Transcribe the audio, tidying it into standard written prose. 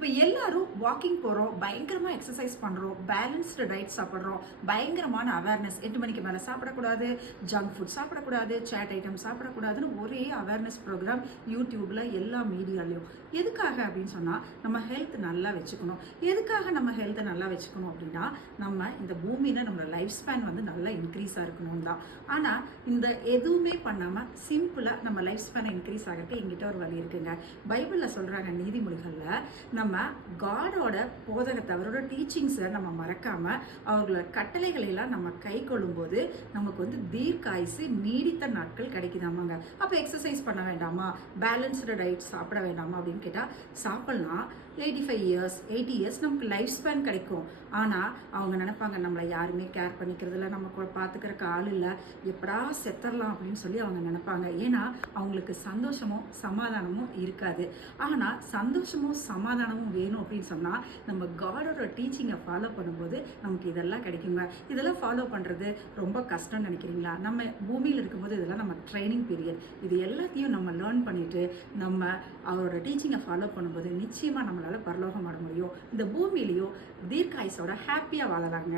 இப்போ எல்லாரும் வாக்கிங் போகிறோம், பயங்கரமாக எக்ஸசைஸ் பண்ணுறோம், பேலன்ஸ்டு டயட் சாப்பிட்றோம், பயங்கரமான அவேர்னஸ் 8 மணிக்கு மேலே சாப்பிடக்கூடாது, ஜங்க் ஃபுட் சாப்பிடக்கூடாது, சேட் ஐட்டம் சாப்பிடக்கூடாதுன்னு ஒரே அவேர்னஸ் ப்ரோக்ராம் யூடியூப்பில் எல்லா மீடியாலையும். எதுக்காக அப்படின்னு சொன்னால் நம்ம ஹெல்த் நல்லா வச்சுக்கணும். எதுக்காக நம்ம ஹெல்த்தை நல்லா வச்சுக்கணும் அப்படின்னா நம்ம இந்த பூமியில் நம்மளோட லைஃப் ஸ்பேன் வந்து நல்லா இன்க்ரீஸாக இருக்கணும் தான். ஆனால் இந்த எதுவுமே பண்ணாமல் சிம்பிளாக நம்ம லைஃப் ஸ்பேனை இன்க்ரீஸ் ஆகிறதுக்கு எங்கிட்ட ஒரு வழி இருக்குங்க. பைபிளில் சொல்கிறாங்க நீதிமொழிகளில், நம்ம காடோட போதகத்தை அவரோட டீச்சிங்ஸை நம்ம மறக்காமல் அவர்களோட கட்டளைகளெல்லாம் நம்ம கை கொள்ளும்போது நமக்கு வந்து தீர்க்காயுசு நீடித்த நாட்கள் கிடைக்குதாமாங்க. அப்போ எக்ஸசைஸ் பண்ண வேண்டாமா, பேலன்ஸ்டு டயட் சாப்பிட வேண்டாமா அப்படின்னு கேட்டால் சாப்பிட்லாம். 85 இயர்ஸ் 80 இயர்ஸ் நமக்கு லைஃப் ஸ்பேன் கிடைக்கும். ஆனால் அவங்க நினைப்பாங்க நம்மளை யாருமே கேர் பண்ணிக்கிறதில்ல, நம்ம பார்த்துக்கிறக்கு ஆள் இல்லை, எப்படா செத்துடலாம் அப்படின்னு சொல்லி அவங்க நினைப்பாங்க. ஏன்னா அவங்களுக்கு சந்தோஷமும் சமாதானமும் இருக்காது. ஆனால் சந்தோஷமும் சமாதானமும் வேணும் அப்படின்னு சொன்னால் நம்ம காடோட டீச்சிங்கை ஃபாலோ பண்ணும்போது நமக்கு இதெல்லாம் கிடைக்குங்க. இதெல்லாம் ஃபாலோ பண்ணுறது ரொம்ப கஷ்டம்னு நினைக்கிறீங்களா? நம்ம பூமியில் இருக்கும்போது இதெல்லாம் நம்ம ட்ரைனிங் பீரியட். இது எல்லாத்தையும் நம்ம லேர்ன் பண்ணிவிட்டு நம்ம அவரோட டீச்சிங்கை ஃபாலோ பண்ணும்போது நிச்சயமாக நம்மளால் பரலோகம் ஆட முடியும். இந்த பூமியிலையும் தீர்க்காயுசோட ஹாப்பியாக வாழலாங்க.